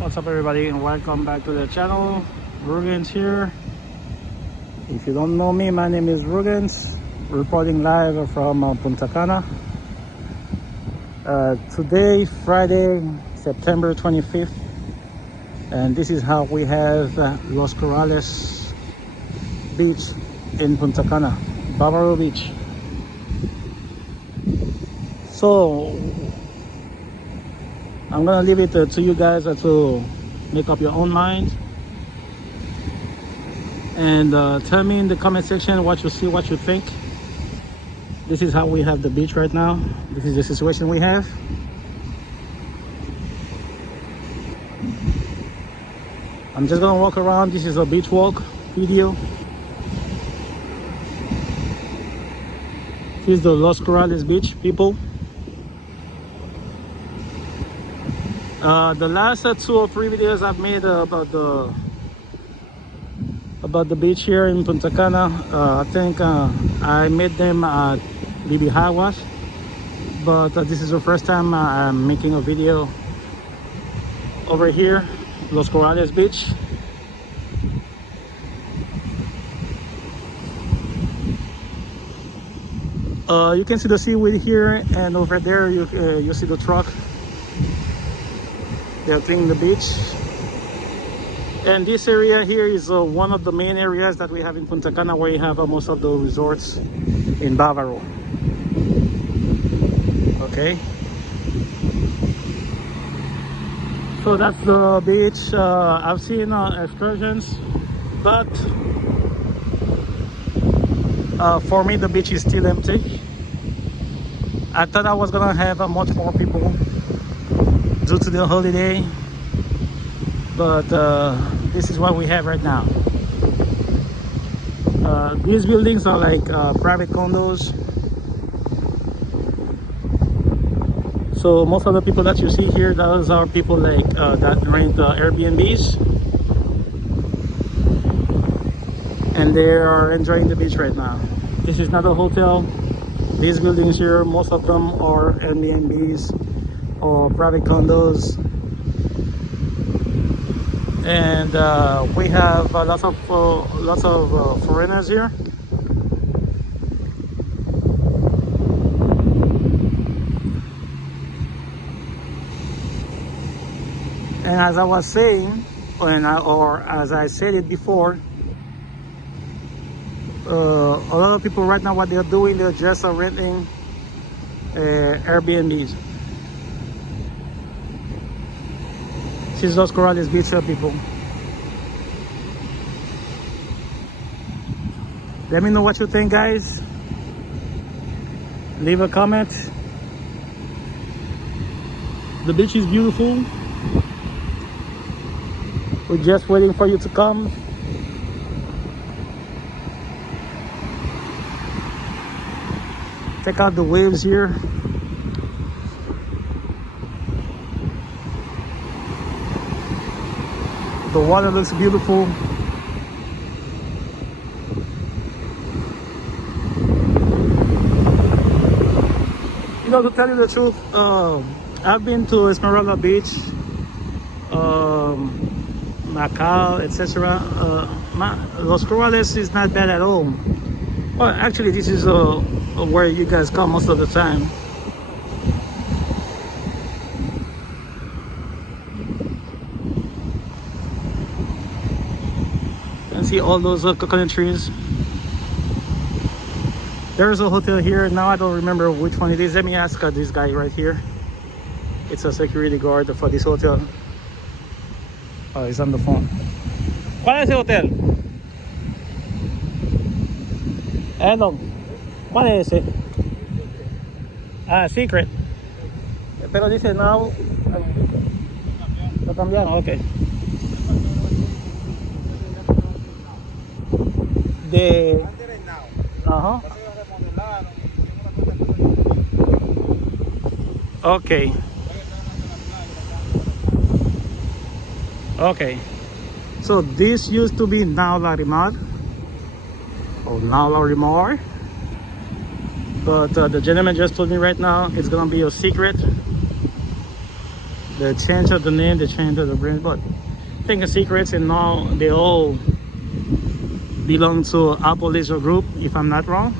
What's up everybody, and welcome back to the channel. Roogens here. If you don't know me, my name is Roogens, reporting live from Punta Cana. Today, Friday, September 25th, and this is how we have Los Corrales Beach in Punta Cana, Bávaro Beach. So I'm gonna leave it to you guys to make up your own mind, and tell me in the comment section what you see, what you think. This is how we have the beach right now. This is the situation we have. I'm just gonna walk around. This is a beach walk video. This is the Los Corrales Beach, people. The last 2 or 3 videos I've made about the beach here in Punta Cana, I think I made them at Bibi Hawas, but this is the first time I'm making a video over here, Los Corrales Beach. You can see the seaweed here, and over there you see the truck. They're cleaning the beach, and this area here is one of the main areas that we have in Punta Cana, where you have most of the resorts in Bávaro. Okay, so that's the beach. I've seen excursions, but for me the beach is still empty. I thought I was gonna have much more people due to the holiday, but this is what we have right now. These buildings are like private condos, so most of the people that you see here, those are people like that rent Airbnbs, and they are enjoying the beach right now. This is not a hotel. These buildings here, most of them are Airbnbs or private condos, and we have lots of foreigners here. And as I was saying, or as I said it before, a lot of people right now, what they're doing, they're just renting Airbnbs. This is Los Corrales Beach here, people. Let me know what you think, guys. Leave a comment. The beach is beautiful. We're just waiting for you to come. Check out the waves here. The water looks beautiful. You know, to tell you the truth, I've been to Esmeralda Beach, Macau, etc. Los Corrales is not bad at all. Well, actually, this is where you guys come most of the time. See all those coconut trees. There's a hotel here. Now I don't remember which one it is. Let me ask this guy right here. It's a security guard for this hotel. Oh, he's on the phone. ¿Cuál es ese hotel? No. ¿Cuál es ese? Ah, Secret. Pero dice now. Lo cambiaron, ok. De okay, so this used to be Now Larimar or Now Larimar, but the gentleman just told me right now it's gonna be a secret. They changed the name, they changed the brand, but I think the secrets and now they all belong to Apple Leisure Group, if I'm not wrong.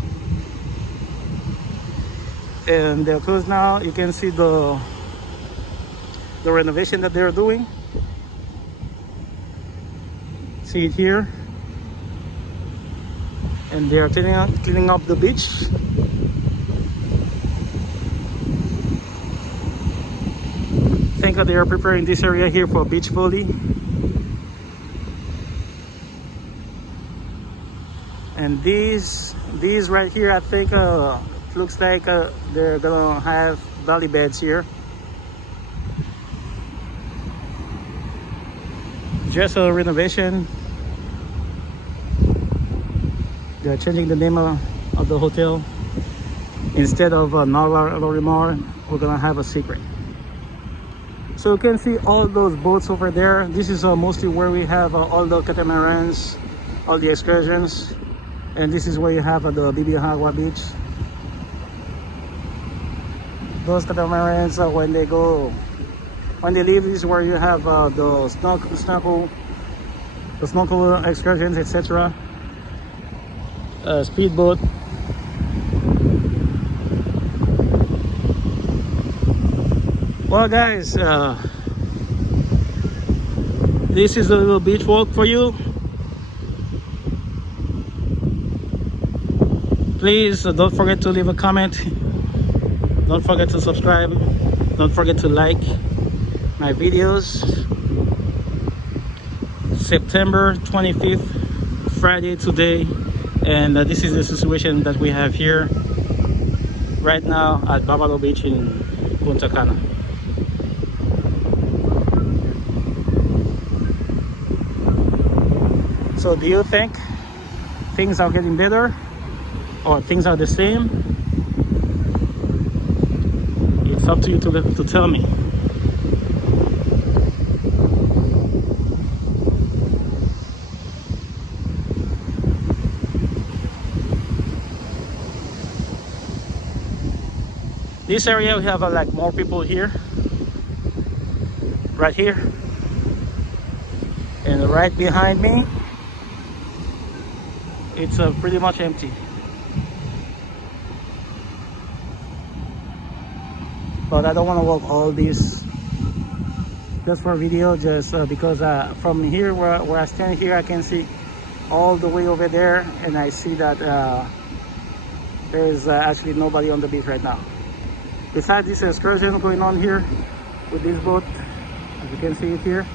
And they're closed now. You can see the renovation that they're doing. See it here. And they are cleaning up the beach. I think they are preparing this area here for beach volley. And these right here, I think looks like they're gonna have dolly beds here. Just a renovation. They're changing the name of the hotel. Instead of Nala Lorimar, we're gonna have a secret. So you can see all those boats over there. This is mostly where we have all the catamarans, all the excursions. And this is where you have the Bibihagua beach. Those catamarans, when they leave, this is where you have the snorkel excursions, etc. Speedboat. Well, guys, this is a little beach walk for you. Please don't forget to leave a comment. Don't forget to subscribe. Don't forget to like my videos. September 25th, Friday today. And this is the situation that we have here right now at Babalo Beach in Punta Cana. So do you think things are getting better or things are the same? It's up to you to tell me. This area we have like more people here, right here, and right behind me it's pretty much empty. But I don't want to walk all this just for video, just because from here where I stand here, I can see all the way over there, and I see that there is actually nobody on the beach right now. Besides this excursion going on here with this boat, as you can see it here,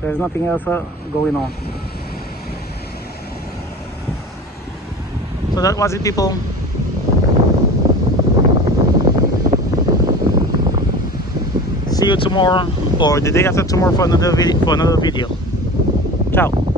there's nothing else going on. So that was it, people. See you tomorrow or the day after tomorrow for another video. Ciao.